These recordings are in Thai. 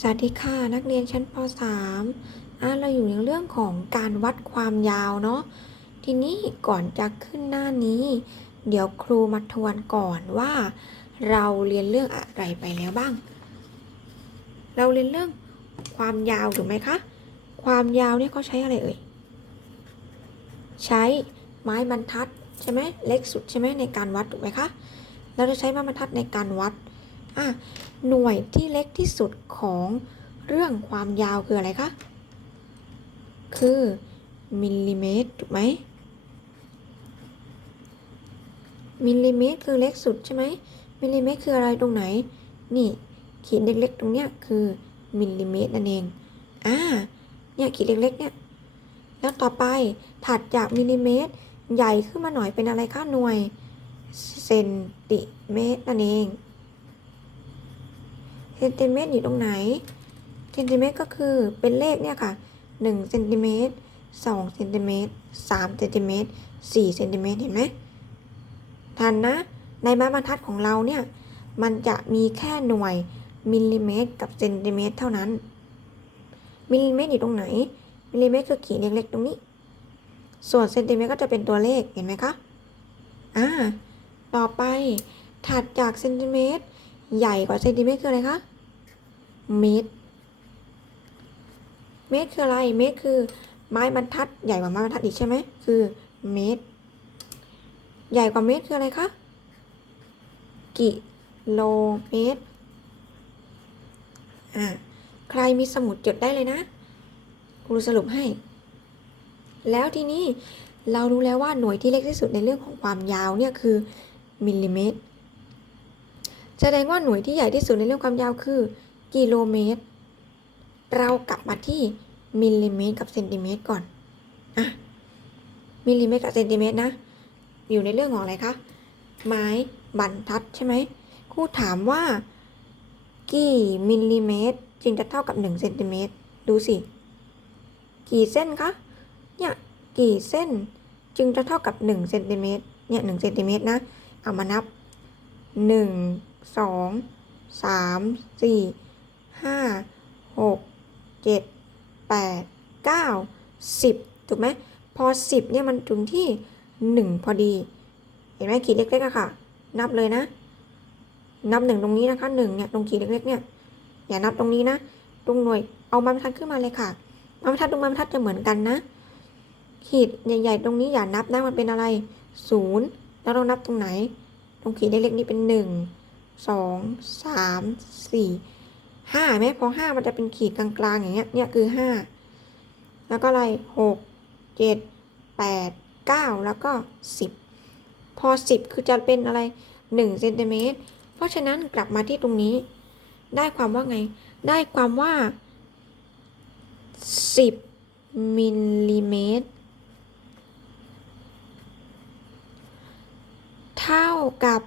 สวัสดีค่ะนักเรียนชั้นป .3 อะเราอยู่ในเรื่องของการวัดความยาวเนาะทีนี้ก่อนจะขึ้นหน้านี้ เดี๋ยวครูมาทวนก่อนว่า เราเรียนเรื่องอะไรไปแล้วบ้าง เราเรียนเรื่องความยาวถูกไหมคะ ความยาวเนี่ยเขาใช้อะไรเอ่ยใช้ไม้บรรทัดใช่ไหมเล็กสุดใช่ไหมในการวัดถูกไหมคะเราจะใช้ไม้บรรทัดในการวัด อะหน่วยที่เล็กที่สุดของเรื่องความยาวคืออะไรคะ คือมิลลิเมตรถูกไหมมิลลิเมตรคือเล็กสุดใช่ไหมมิลลิเมตรคืออะไรตรงไหน นี่ขีดเล็กๆตรงเนี้ยคือมิลลิเมตรนั่นเองอ่าเนี่ยขีดเล็กๆเนี่ยแล้วต่อไปถัดจากมิลลิเมตร ใหญ่ขึ้นมาหน่อยเป็นอะไรคะหน่วยเซนติเมตรนั่นเอง เซนติเมตรอยู่ตรงไหนเซนติเมตรก็คือเป็นเลขเนี่ยค่ะ1เซนติเมตร2เซนติเมตร3เซนติเมตร4เซนติเมตรเห็นไหมทันนะ ในไม้บรรทัดของเราเนี่ย มันจะมีแค่หน่วยมิลลิเมตรกับเซนติเมตรเท่านั้น มิลลิเมตรอยู่ตรงไหน มิลลิเมตรคือขีดเล็กๆตรงนี้ ส่วนเซนติเมตรก็จะเป็นตัวเลขเห็นไหมคะ อ่า ต่อไปถัดจากเซนติเมตร ใหญ่กว่าเซนติเมตรคืออะไรคะ เมตร เมตรคืออะไร เมตรคือไม้บรรทัด ใหญ่กว่าไม้บรรทัดอีกใช่ไหม คือเมตร ใหญ่กว่าเมตรคืออะไรคะ กิโลเมตร อ่า ใครมีสมุดจดได้เลยนะ ครูสรุปให้ แล้วทีนี้เรารู้แล้วว่าหน่วยที่เล็กที่สุดในเรื่องของความยาวเนี่ยคือมิลลิเมตร แสดงว่าหน่วยที่ใหญ่ที่สุดในเรื่องความยาวคือ กิโลเมตร เรากลับมาที่มิลลิเมตรกับเซนติเมตรก่อนอะมิลลิเมตรกับเซนติเมตรนะ อยู่ในเรื่องของอะไรคะ ไม้บรรทัดใช่ไหมครูถามว่า กี่มิลลิเมตรจึงจะเท่ากับ1เซนติเมตรดูสิ กี่เส้นคะเนี่ยกี่เส้นจึงจะเท่ากับ1เซนติเมตรเนี่ย1เซนติเมตรนะ เอามานับ 1 2 3 4 5 6 7 8 9 10ถูกไหมพอ10เนี่ยมันถึงที่1พอดี เห็นไหมขีดเล็กๆอะค่ะ นับเลยนะ นับหนึ่งตรงนี้นะคะหนึ่งเนี่ยตรงขีดเล็กๆเนี่ยอย่านับตรงนี้นะตรงหน่วยเอาม้บรรทัดขึ้นมาเลยค่ะม้บรรทัดตรงม้บรรทัดจะเหมือนกันนะ ขีดใหญ่ ๆ ตรงนี้อย่านับนะมันเป็นอะไรศูนย์แล้วเรานับตรงไหน ตรงขีดเล็กๆนี่เป็นหนึ่ง สองสามสี่ห้าไหมพอห้ามันจะเป็นขีดกลางๆอย่างเงี้ยเนี่ยคือห้าแล้วก็อะไรหกเจ็ดแปดเก้าแล้วก็สิบพอสิบคือจะเป็นอะไรหนึ่งเซนติเมตรเพราะฉะนั้นกลับมาที่ตรงนี้ ได้ความว่าไง ได้ความว่าสิบมิลลิเมตร เท่ากับ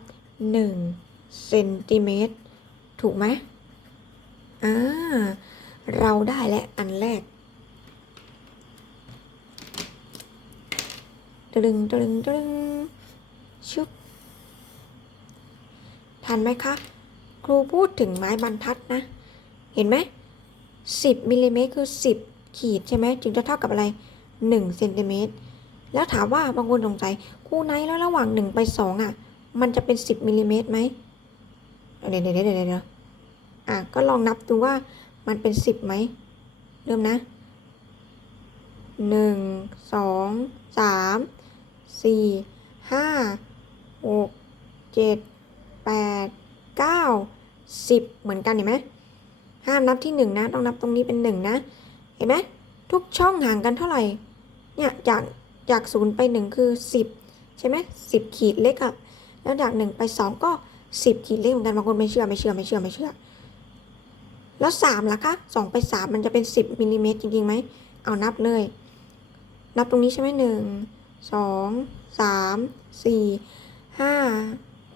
1 เซนติเมตร ถูกไหมอ่า เราได้แล้วอันแรกตึงตึงตึงชุบทันไหมคะ ครูพูดถึงไม้บรรทัดนะ เห็นไหม10มิลลิเมตรคือ10ขีดใช่ไหมจึงจะเท่ากับอะไร1เซนติเมตรแล้วถามว่าบางคนสงสัยครูไนแล้วระหว่าง1ไป2อะ มันจะเป็น10มิลลิเมตรไหม เดี๋ยวเดี๋ยวเดี๋ยวเดี๋ยวอะก็ลองนับดูว่ามันเป็น10ไหมเริ่มนะ1 2 3 4 5 6 7 8 9 10เจ็ดแปดเก้าสิบเหมือนกันเห็นไหมห้ามนับที่1นะ ต้องนับตรงนี้เป็น1นะ เห็นไหมทุกช่องห่างกันเท่าไหร่ เนี่ยจากจากศูนย์ไป1คือ10ใช่ไหม10ขีดเล็กอะแล้วจาก1ไป2ก็ 10ขีดเล็กเหมือนกันบางคนไม่เชื่อไม่เชื่อไม่เชื่อไม่เชื่อ แล้ว3ล่ะคะ2ไป3มันจะเป็น10มิลลิเมตรจริงๆไหมเอานับเลย นับตรงนี้ใช่ไหมหนึ่งสองสามสี่ห้า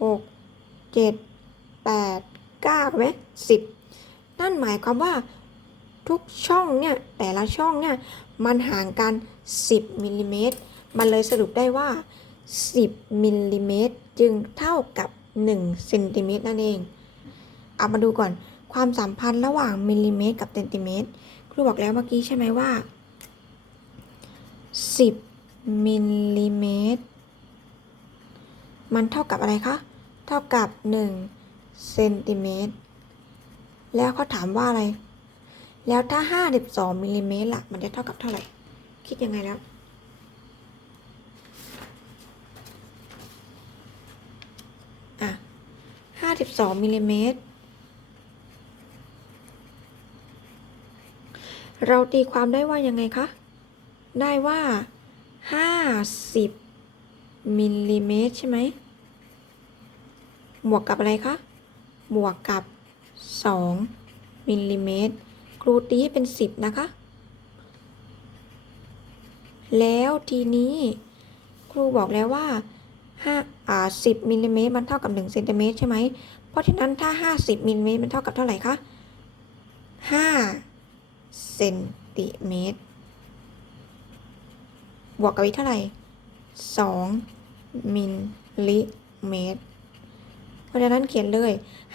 หกเจ็ดแปดเก้าไหมสิบนั่นหมายความว่าทุกช่องเนี่ย แต่ละช่องเนี่ย มันห่างกัน 10มิลลิเมตรมันเลยสรุปได้ว่า 10มิลลิเมตรจึงเท่ากับ 1เซนติเมตรนั่นเอง เอามาดูก่อนความสัมพันธ์ระหว่างมิลลิเมตรกับเซนติเมตรครูบอกแล้วเมื่อกี้ใช่ไหมว่า 10มิลลิเมตรมันเท่ากับอะไรคะ เท่ากับ1เซนติเมตรแล้วเขาถามว่าอะไร แล้วถ้า 52มิลลิเมตรล่ะ มันจะเท่ากับเท่าไหร่ คิดยังไงแล้ว อะ 52มิลลิเมตรเราตีความได้ว่ายังไงคะ ได้ว่า 50มิลลิเมตรใช่ไหม บวกกับอะไรคะ บวกกับ 2มิลลิเมตร ครูตีให้เป็น 10 นะคะ แล้วทีนี้ครูบอกแล้วว่า 5อ่า10มิลลิเมตรมันเท่ากับ1เซนติเมตรใช่ไหม เพราะฉะนั้นถ้า 50มิลลิเมตรมันเท่ากับเท่าไหร่คะ5เซนติเมตร บวกกับอีกเท่าไหร่ 2มิลลิเมตร เพราะฉะนั้นเขียนเลย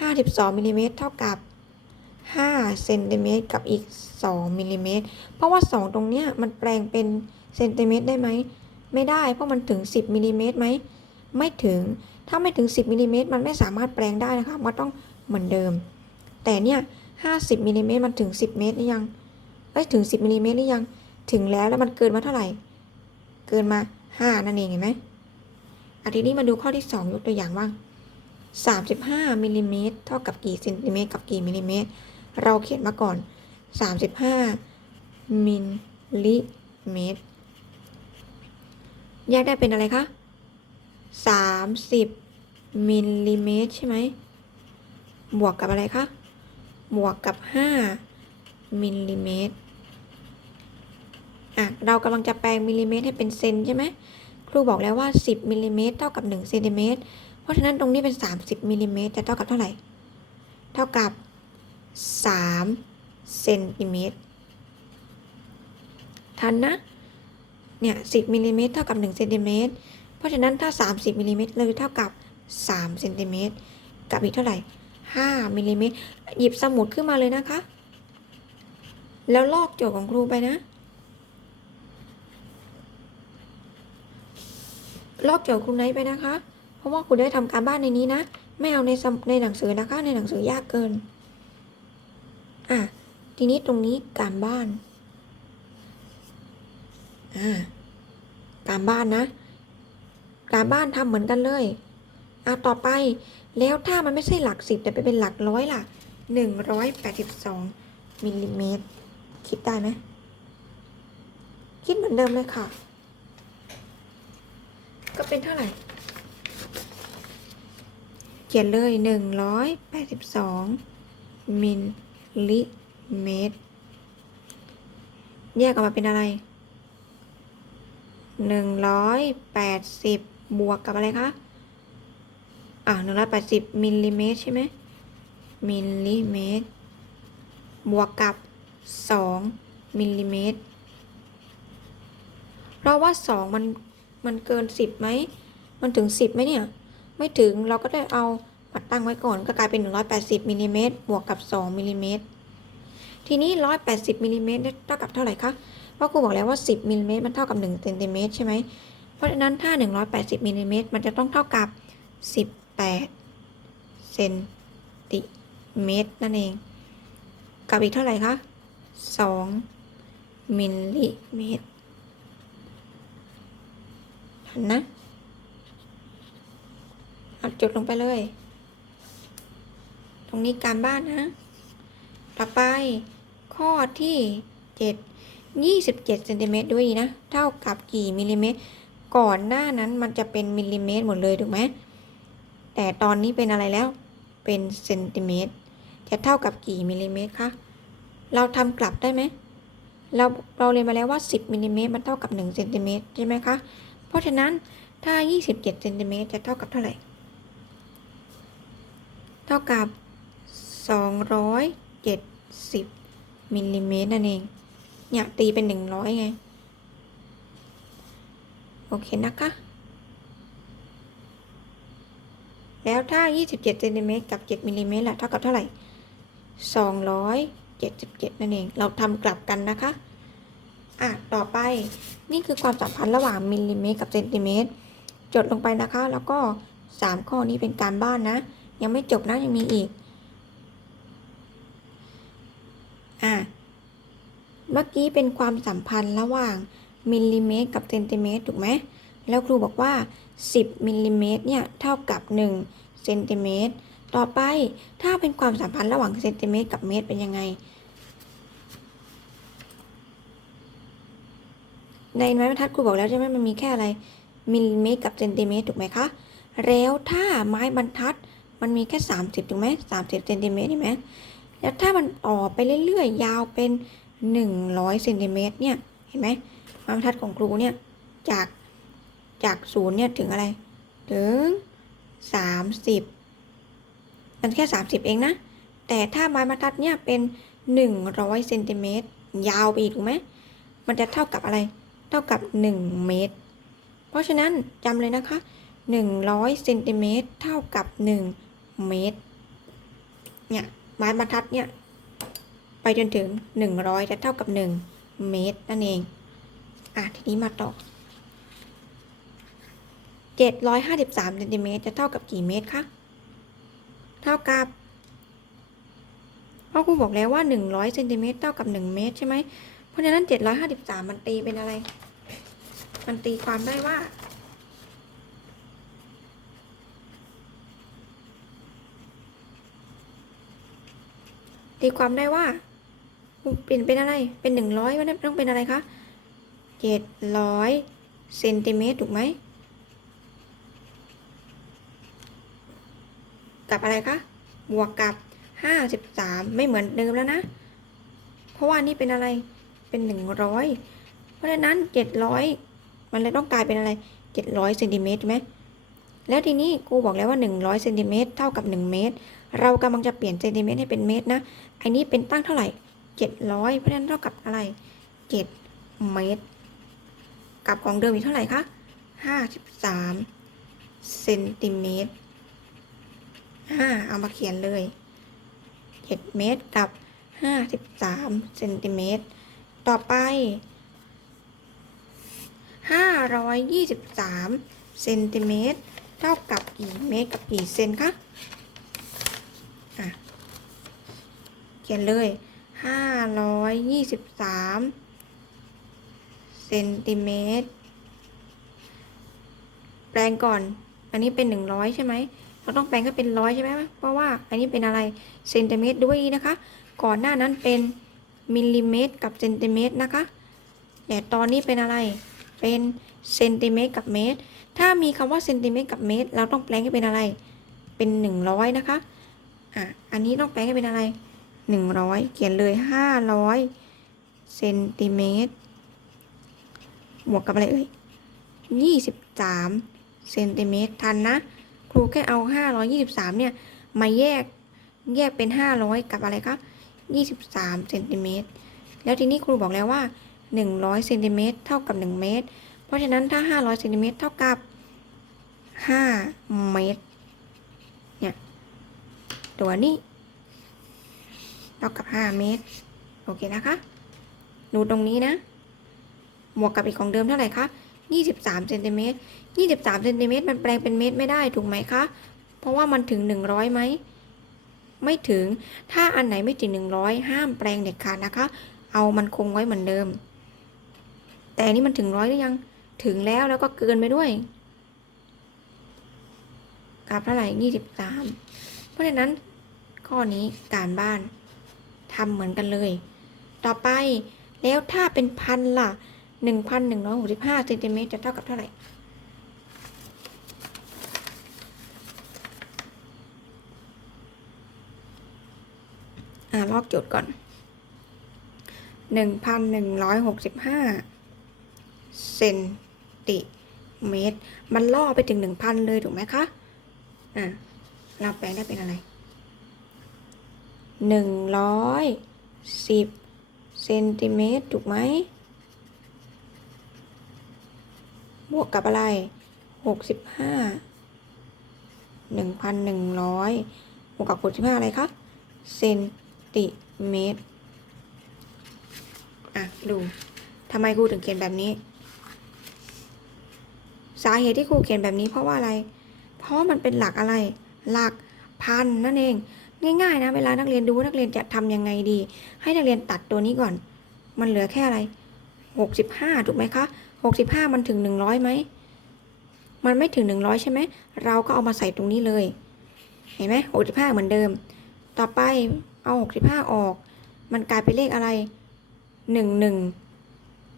52มิลลิเมตรเท่ากับ5เซนติเมตรกับอีก 2มิลลิเมตร เพราะว่า 2 ตรงเนี้ยมันแปลงเป็นเซนติเมตรได้ไหม ไม่ได้เพราะมันถึง 10มิลลิเมตรไหม ไม่ถึง ถ้าไม่ถึง 10มิลลิเมตรมันไม่สามารถแปลงได้นะคะ มันต้องเหมือนเดิม แต่เนี่ย50มิลลิเมตรมันถึง 10 เมตรหรือยังเอ้ยถึง 10มิลลิเมตรหรือยัง ถึงแล้วแล้วมันเกินมาเท่าไหร่ เกินมา 5 นั่นเองเห็นไหมอาทีนี้มาดูข้อที่ 2 ยกตัวอย่างบ้าง35มิลลิเมตรเท่ากับกี่เซนติเมตรกับกี่มิลลิเมตร เราเขียนมาก่อน 35มิลลิเมตรแยกได้เป็นอะไรคะ 30มิลลิเมตรใช่ไหม บวกกับอะไรคะ บวกกับ5มิลลิเมตร อะ เรากำลังจะแปลงมิลลิเมตรให้เป็นเซนใช่ไหม ครูบอกแล้วว่า 10มิลลิเมตรเท่ากับ1เซนติเมตร เพราะฉะนั้นตรงนี้เป็น 30มิลลิเมตรจะเท่ากับเท่าไหร่ เท่ากับ3เซนติเมตร ทันนะ เนี่ย10มิลลิเมตรเท่ากับ1เซนติเมตร เพราะฉะนั้นถ้า 30มิลลิเมตรเลยเท่ากับ3เซนติเมตรกับอีกเท่าไหร่5มิลลิเมตรหยิบสมุดขึ้นมาเลยนะคะ แล้วลอกโจทย์ของครูไปนะ ลอกโจทย์ครูไนท์ไปนะคะ เพราะว่าครูได้ทำการบ้านในนี้นะ ไม่เอาในสมุดในหนังสือนะคะ ในหนังสือยากเกิน อะ ทีนี้ตรงนี้การบ้าน อ่า การบ้านนะ การบ้านทำเหมือนกันเลยอะต่อไปแล้วถ้ามันไม่ใช่หลักสิบแต่ไปเป็นหลักร้อยล่ะหนึ่งร้อยแปดสิบสองมิลลิเมตร คิดได้ไหมคิดเหมือนเดิมเลยค่ะ ก็เป็นเท่าไหร่ เขียนเลยหนึ่งร้อยแปดสิบสองมิลลิเมตร แยกออกมาเป็นอะไรหนึ่งร้อยแปดสิบ บวกกับอะไรคะอ่าหนึ่งร้อยแปดสิบมิลลิเมตรใช่ไหมมิลลิเมตร บวกกับสองมิลลิเมตรเราว่าสองมันมันเกินสิบไหม มันถึงสิบไหมเนี่ย ไม่ถึงเราก็ได้เอามาตั้งไว้ก่อนก็กลายเป็น180มิลลิเมตรบวกกับ2มิลลิเมตรทีนี้180มิลลิเมตรเท่ากับเท่าไหร่คะเพราะครูบอกแล้วว่า 10มิลลิเมตรมันเท่ากับ1เซนติเมตรใช่ไหม เพราะฉะนั้นถ้า 180มิลลิเมตรมันจะต้องเท่ากับ 18เซนติเมตรนั่นเอง กับอีกเท่าไหร่คะ2มิลลิเมตรทันนะเอาจุดลงไปเลย ตรงนี้การบ้านนะ ต่อไปข้อที่ 7 27เซนติเมตรด้วยนะ เท่ากับกี่มิลลิเมตร ก่อนหน้านั้นมันจะเป็นมิลลิเมตรหมดเลยถูกไหมแต่ตอนนี้เป็นอะไรแล้ว เป็นเซนติเมตร จะเท่ากับกี่มิลลิเมตรคะ เราทำกลับได้ไหม เราเราเรียนมาแล้วว่า 10มิลลิเมตรมันเท่ากับ1เซนติเมตรใช่ไหมคะ เพราะฉะนั้นถ้า 27เซนติเมตรจะเท่ากับเท่าไหร่ เท่ากับ 270มิลลิเมตรนั่นเอง เนี่ยตีเป็น 100 ไง โอเคนะคะ แล้วถ้า 27เซนติเมตรกับ 7มิลลิเมตรล่ะเท่ากับเท่าไหร่ 277 นั่นเอง เราทำกลับกันนะคะ อะ ต่อไปนี่คือความสัมพันธ์ระหว่างมิลลิเมตรกับเซนติเมตร จดลงไปนะคะ แล้วก็ 3 ข้อนี้เป็นการบ้านนะ ยังไม่จบนะ ยังมีอีก อะ เมื่อกี้เป็นความสัมพันธ์ระหว่าง มิลลิเมตรกับเซนติเมตรถูกไหมแล้วครูบอกว่า 10มิลลิเมตรเนี่ยเท่ากับ1เซนติเมตรต่อไปถ้าเป็นความสัมพันธ์ระหว่างเซนติเมตรกับเมตรเป็นยังไง ในไม้บรรทัดครูบอกแล้วใช่ไหมมันมีแค่อะไรมิลลิเมตรกับเซนติเมตรถูกไหมคะ แล้วถ้าไม้บรรทัดมันมีแค่ 30ถูกไหม30เซนติเมตรเห็นไหมแล้วถ้ามันต่อไปเรื่อยๆ ยาวเป็น 100เซนติเมตรเนี่ย เห็นไหม ไม้บรรทัดของครูเนี่ยจากจากศูนย์เนี่ยถึงอะไร ถึง30มันแค่30เองนะ แต่ถ้าไม้บรรทัดเนี่ยเป็น100เซนติเมตรยาวไปอีกถูกไหมมันจะเท่ากับอะไร เท่ากับ1เมตร เพราะฉะนั้นจำเลยนะคะ100เซนติเมตรเท่ากับ1เมตร เนี่ยไม้บรรทัดเนี่ยไปจนถึง100จะเท่ากับ1เมตรนั่นเอง อะทีนี้มาต่อ753เซนติเมตรจะเท่ากับกี่เมตรคะ เท่ากับเพราะครูบอกแล้วว่า 100เซนติเมตรเท่ากับ 1 เมตรใช่ไหม เพราะฉะนั้น 753 มันตีเป็นอะไร มันตีความได้ว่า ตีความได้ว่า เปลี่ยนเป็นอะไร เป็น 100มันต้องเป็นอะไรคะ 700เซนติเมตรถูกไหม กับอะไรคะ บวกกับ53ไม่เหมือนเดิมแล้วนะ เพราะว่านี่เป็นอะไร เป็น100เพราะฉะนั้น700มันเลยต้องกลายเป็นอะไร700เซนติเมตรไหมแล้วทีนี้กูบอกแล้วว่า 100เซนติเมตรเท่ากับ 1 เมตร เรากำลังจะเปลี่ยนเซนติเมตรให้เป็นเมตรนะอันนี้เป็นตั้งเท่าไหร่ 700 เพราะฉะนั้นเท่ากับอะไร 7 เมตร กับของเดิมอีกเท่าไหร่คะ53เซนติเมตรห้าเอามาเขียนเลยเจ็ดเมตรกับห้าสิบสามเซนติเมตรต่อไปห้าร้อยยี่สิบสามเซนติเมตรเท่ากับกี่เมตรกับกี่เซนคะะเขียนเลยห้าร้อยยี่สิบสาม เซนติเมตร แปลงก่อน อันนี้เป็นหนึ่งร้อยใช่ไหม เราต้องแปลงให้เป็นร้อยใช่ไหม เพราะว่าอันนี้เป็นอะไรเซนติเมตรด้วยนะคะ ก่อนหน้านั้นเป็นมิลลิเมตรกับเซนติเมตรนะคะ แต่ตอนนี้เป็นอะไร เป็นเซนติเมตรกับเมตร ถ้ามีคำว่าเซนติเมตรกับเมตร เราต้องแปลงให้เป็นอะไร เป็นหนึ่งร้อยนะคะ อะ อันนี้ต้องแปลงให้เป็นอะไรหนึ่งร้อยเขียนเลยห้าร้อยเซนติเมตร บวกกับอะไรเอ่ยยี่สิบสามเซนติเมตรทันนะ ครูแค่เอา523เนี่ย มาแยกแยกเป็น500กับอะไรคะ23เซนติเมตรแล้วทีนี้ครูบอกแล้วว่า100เซนติเมตรเท่ากับ1เมตร เพราะฉะนั้นถ้า500เซนติเมตรเท่ากับ5เมตรเนี่ยตัวนี้เท่ากับ5เมตร โอเคนะคะ ดูตรงนี้นะ บวกกับอีกของเดิมเท่าไหร่คะ23เซนติเมตร23เซนติเมตรมันแปลงเป็นเมตรไม่ได้ถูกไหมคะ เพราะว่ามันถึง 100ไหม ไม่ถึง ถ้าอันไหนไม่ถึง 100 ห้ามแปลงเด็ดขาดนะคะ เอามันคงไว้เหมือนเดิม แต่นนี้มันถึงร้อยหรือยัง ถึงแล้วแล้วก็เกินไปด้วยกับเท่าไหร่ 23 เพราะฉะนั้นข้อนี้การบ้านทำเหมือนกันเลย ต่อไปแล้วถ้าเป็นพันล่ะ 1,165เซนติเมตรจะเท่ากับเท่าไหร่ อ่าลอกโจทย์ก่อน 1,165เซนติเมตร มันล่อไปถึง 1,000 เลยถูกไหมคะ อ่าเราแปลงได้เป็นอะไร 110เซนติเมตรถูกไหม บวกกับอะไรหกสิบห้าหนึ่งพันหนึ่งร้อยบวกกับหกสิบห้าอะไรคะเซนติเมตร อะ ดูทำไมครูถึงเขียนแบบนี้ สาเหตุที่ครูเขียนแบบนี้เพราะว่าอะไร เพราะมันเป็นหลักอะไร หลักพันนั่นเอง ง่ายๆนะ เวลานักเรียนดูนักเรียนจะทำยังไงดี ให้นักเรียนตัดตัวนี้ก่อน มันเหลือแค่อะไรหกสิบห้าถูกไหมคะ หกสิบห้ามันถึงหนึ่งร้อยไหม มันไม่ถึงหนึ่งร้อยใช่ไหม เราก็เอามาใส่ตรงนี้เลย เห็นไหมหกสิบห้าเหมือนเดิม ต่อไปเอาหกสิบห้าออก มันกลายเป็นเลขอะไรหนึ่งหนึ่ง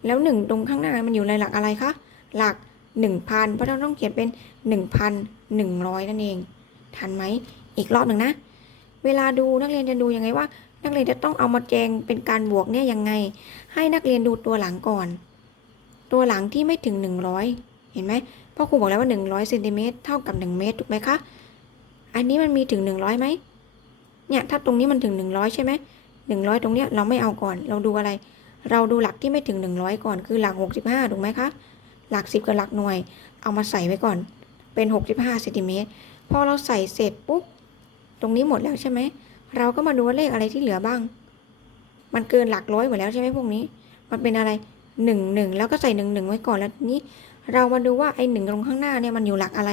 แล้วหนึ่งตรงข้างหน้ามันอยู่ในหลักอะไรคะ หลักหนึ่งพันเพราะเราต้องเขียนเป็นหนึ่งพันหนึ่งร้อยนั่นเอง ทันไหม อีกรอบหนึ่งนะ เวลาดูนักเรียนจะดูยังไงว่า นักเรียนจะต้องเอามาแจงเป็นการบวกเนี่ยยังไง ให้นักเรียนดูตัวหลังก่อน ตัวหลังที่ไม่ถึง 100 เห็นไหมพราะครูบอกแล้วว่า 100เซนติเมตรเท่ากับ 1 เมตรถูกไหมคะ อันนี้มันมีถึง 100ไหมเนี่ยถ้าตรงนี้มันถึง 100 ใช่ไหม100ตรงเนี้ยเราไม่เอาก่อน เราดูอะไร เราดูหลักที่ไม่ถึง 100 ก่อน คือหลัก 65ถูกไหมคะ หลัก 10 กับหลักหน่วย เอามาใส่ไว้ก่อน เป็น 65เซนติเมตร พอเราใส่เสร็จปุ๊บ ตรงนี้หมดแล้วใช่ไหม เราก็มาดูว่าเลขอะไรที่เหลือบ้าง มันเกินหลักร้อยหมดแล้วใช่ไหมพวกนี้ มันเป็นอะไร หนึ่งหนึ่งแล้วก็ใส่หนึ่งหนึ่งไว้ก่อนแล้วนี้ เรามาดูว่าไอ้หนึ่งตรงข้างหน้าเนี่ยมันอยู่หลักอะไร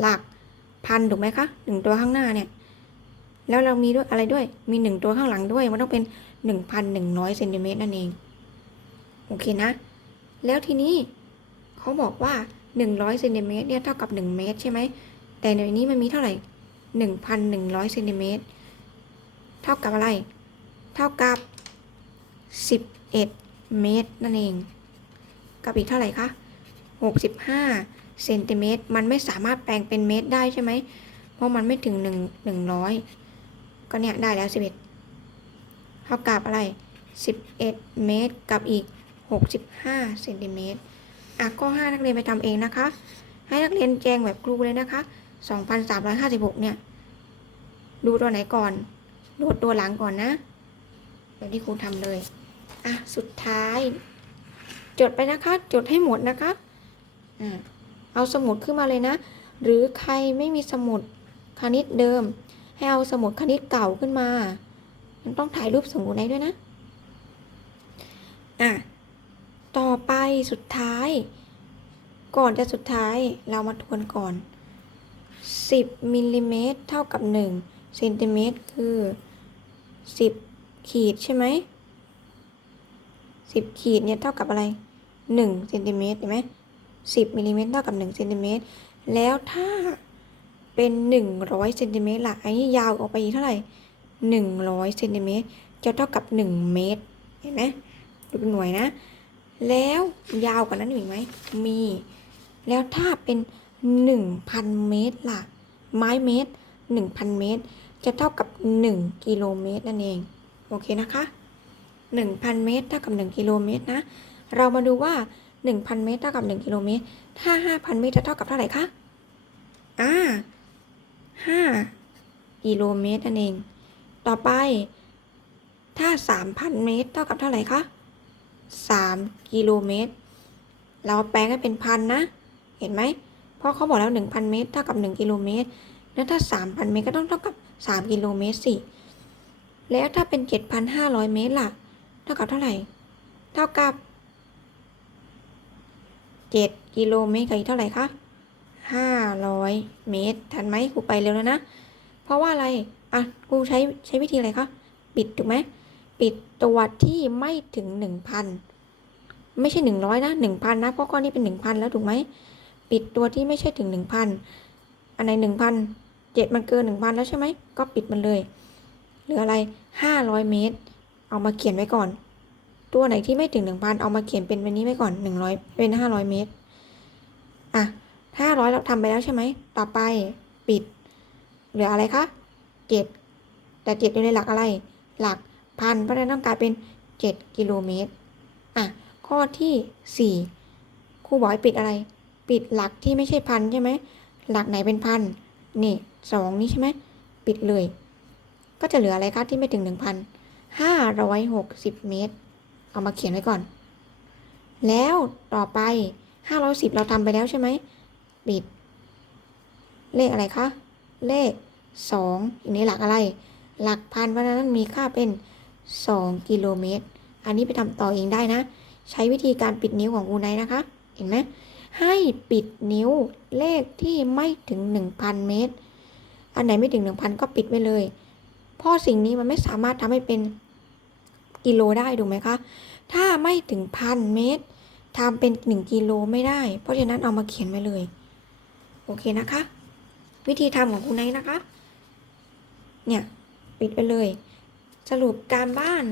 หลักพันถูกไหมคะหนึ่งตัวข้างหน้าเนี่ย แล้วเรามีด้วยอะไรด้วย มีหนึ่งตัวข้างหลังด้วย มันต้องเป็นหนึ่งพันหนึ่งร้อยเซนติเมตรนั่นเอง โอเคนะ แล้วทีนี้เขาบอกว่าหนึ่งร้อยเซนติเมตรเนี่ยเท่ากับหนึ่งเมตรใช่ไหม แต่ในนี้มันมีเท่าไหร่หนึ่งพันหนึ่งร้อยเซนติเมตร เท่ากับอะไร เท่ากับสิบเอ็ด เมตรนั่นเอง กับอีกเท่าไหร่คะหกสิบห้าเซนติเมตรมันไม่สามารถแปลงเป็นเมตรได้ใช่ไหม เพราะมันไม่ถึงหนึ่งหนึ่งร้อยก็เนี่ยได้แล้วสิบเอ็ดเท่ากับอะไรสิบเอ็ดเมตรกับอีกหกสิบห้าเซนติเมตรอะข้อห้นักเรียนไปทำเองนะคะ ให้นักเรียนแจงแบบครูเลยนะคะ 2,356 เนี่ย ดูตัวไหนก่อน ดูตัวหลังก่อนนะแบบที่ครูทำเลย อะสุดท้าย จดไปนะคะ จดให้หมดนะคะอ่าเอาสมุดขึ้นมาเลยนะ หรือใครไม่มีสมุดคณิตเดิม ให้เอาสมุดคณิตเก่าขึ้นมา มันต้องถ่ายรูปสมุดไหนด้วยนะอะต่อไปสุดท้าย ก่อนจะสุดท้ายเรามาทวนก่อน 10มิลลิเมตรเท่ากับ1เซนติเมตรคือ 10 ขีดใช่ไหม 10ขีดเนี่ยเท่ากับอะไร1เซนติเมตรเห็นไหม10มิลลิเมตรเท่ากับ1เซนติเมตรแล้วถ้าเป็น100เซนติเมตรล่ะอันนี้ยาวออกไปอีกเท่าไหร่100เซนติเมตรจะเท่ากับ1เมตรเห็นไหมดูเป็นหน่วยนะ แล้วยาวกว่านั้นอีกไหมมี แล้วถ้าเป็น1,000เมตรล่ะ ไม้เมตร1,000เมตร จะเท่ากับ1กิโลเมตรนั่นเอง โอเคนะคะ 1,000 เมตรเท่ากับ 1 กิโลเมตรนะ เรามาดูว่า 1,000 เมตรเท่ากับ 1 กิโลเมตร ถ้า 5,000 เมตรจะเท่ากับเท่าไหร่คะ อ่า5กิโลเมตรนั่นเอง ต่อไป ถ้า 3,000 เมตรเท่ากับเท่าไหร่คะ 3 กิโลเมตร เราแปลงให้เป็นพันนะ เห็นไหม เพราะเขาบอกแล้ว 1,000 เมตรเท่ากับ 1 กิโลเมตร แล้วถ้า 3,000 เมตรก็ต้องเท่ากับ 3 กิโลเมตรสิ แล้วถ้าเป็น 7,500 เมตรล่ะ เท่ากับเท่าไหร่ เท่ากับ7กิโลเมตรกับอีกเท่าไหร่คะ500เมตร ทันไหมครูไปเร็วแล้วนะ เพราะว่าอะไร อะครูใช้ใช้วิธีอะไรคะ ปิดถูกไหม ปิดตัวที่ไม่ถึง1,000ไม่ใช่100นะ1,000นะ เพราะก้อนนี้เป็น1,000แล้วถูกไหม ปิดตัวที่ไม่ใช่ถึง1,000อันไหน1,000 7มันเกิน1,000แล้วใช่ไหม ก็ปิดมันเลย เหลืออะไร500เมตร เอามาเขียนไว้ก่อน ตัวไหนที่ไม่ถึง1,000เอามาเขียนเป็นวันนี้ไว้ก่อน100เป็น500เมตร อะ500เราทำไปแล้วใช่ไหม ต่อไปปิด เหลืออะไรคะ7แต่7อยู่ในหลักอะไร หลักพันเพราะฉะนั้นต้องกลายเป็น7กิโลเมตร อะ ข้อที่4ครูบอกให้ปิดอะไร ปิดหลักที่ไม่ใช่พันใช่ไหม หลักไหนเป็นพัน นี่สองนี่ใช่ไหม ปิดเลย ก็จะเหลืออะไรคะที่ไม่ถึง 1,560เมตร เอามาเขียนไว้ก่อน แล้วต่อไป510เราทำไปแล้วใช่ไหมปิด เลขอะไรคะ เลข2อยู่ในหลักอะไร หลักพันเพราะนั้นมีค่าเป็น2กิโลเมตร อันนี้ไปทำต่อเองได้นะ ใช้วิธีการปิดนิ้วของครูไนนะคะ เห็นไหมให้ปิดนิ้วเลขที่ไม่ถึง 1,000 เมตร อันไหนไม่ถึง 1,000 ก็ปิดไปเลย เพราะสิ่งนี้มันไม่สามารถทำให้เป็น กิโลได้ถูกไหมคะ ถ้าไม่ถึงพันเมตรทำเป็น 1กิโลไม่ได้ เพราะฉะนั้นเอามาเขียนไว้เลย โอเคนะคะ วิธีทำของคุณไนนะคะ เนี่ยปิดไปเลย สรุปการบ้าน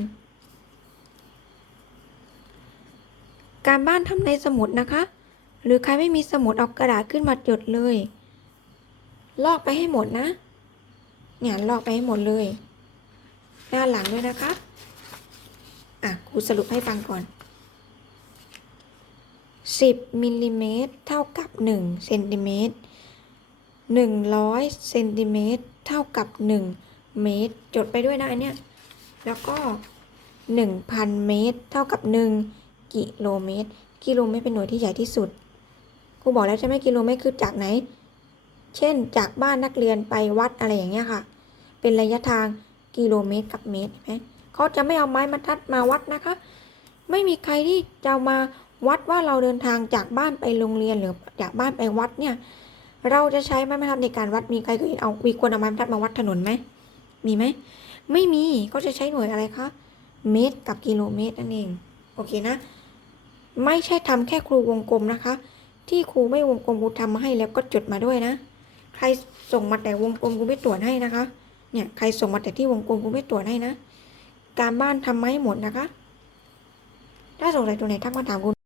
การบ้านทำในสมุดนะคะ หรือใครไม่มีสมุดเอากระดาษขึ้นมาจดเลย ลอกไปให้หมดนะ เนี่ยลอกไปให้หมดเลย หน้าหลังด้วยนะคะ อะครูสรุปให้ฟังก่อน 10มิลลิเมตรเท่ากับ1เซนติเมตร100เซนติเมตรเท่ากับ 1 เมตร จดไปด้วยนะอันเนี้ยแล้วก็ 1,000 เมตร เท่ากับ 1 กิโลเมตร กิโลเมตรเป็นหน่วยที่ใหญ่ที่สุดครูบอกแล้วใช่ไหมกิโลเมตรคือจากไหน เช่นจากบ้านนักเรียนไปวัดอะไรอย่างเงี้ยค่ะ เป็นระยะทางกิโลเมตรกับเมตรเห็นไหม เขาจะไม่เอาไม้บรรทัดมาวัดนะคะ ไม่มีใครที่จะมาวัดว่าเราเดินทางจากบ้านไปโรงเรียนหรือจากบ้านไปวัดเนี่ย เราจะใช้ไม้บรรทัดในการวัดมีใครเคยเอามีคนเอาไม้บรรทัดมาวัดถนนไหมมีไหมไม่มีก็จะใช้หน่วยอะไรคะเมตรกับกิโลเมตรนั่นเองโอเคนะ ไม่ใช่ทำแค่ครูวงกลมนะคะ ที่ครูไม่วงกลมครูทำมาให้แล้วก็จดมาด้วยนะ ใครส่งมาแต่วงกลมครูไม่ตรวจให้นะคะ เนี่ยใครส่งมาแต่ที่วงกลมครูไม่ตรวจให้นะ การบ้านทำมาให้หมดนะคะ ถ้าสงสัยตรงไหนทักมาถามครู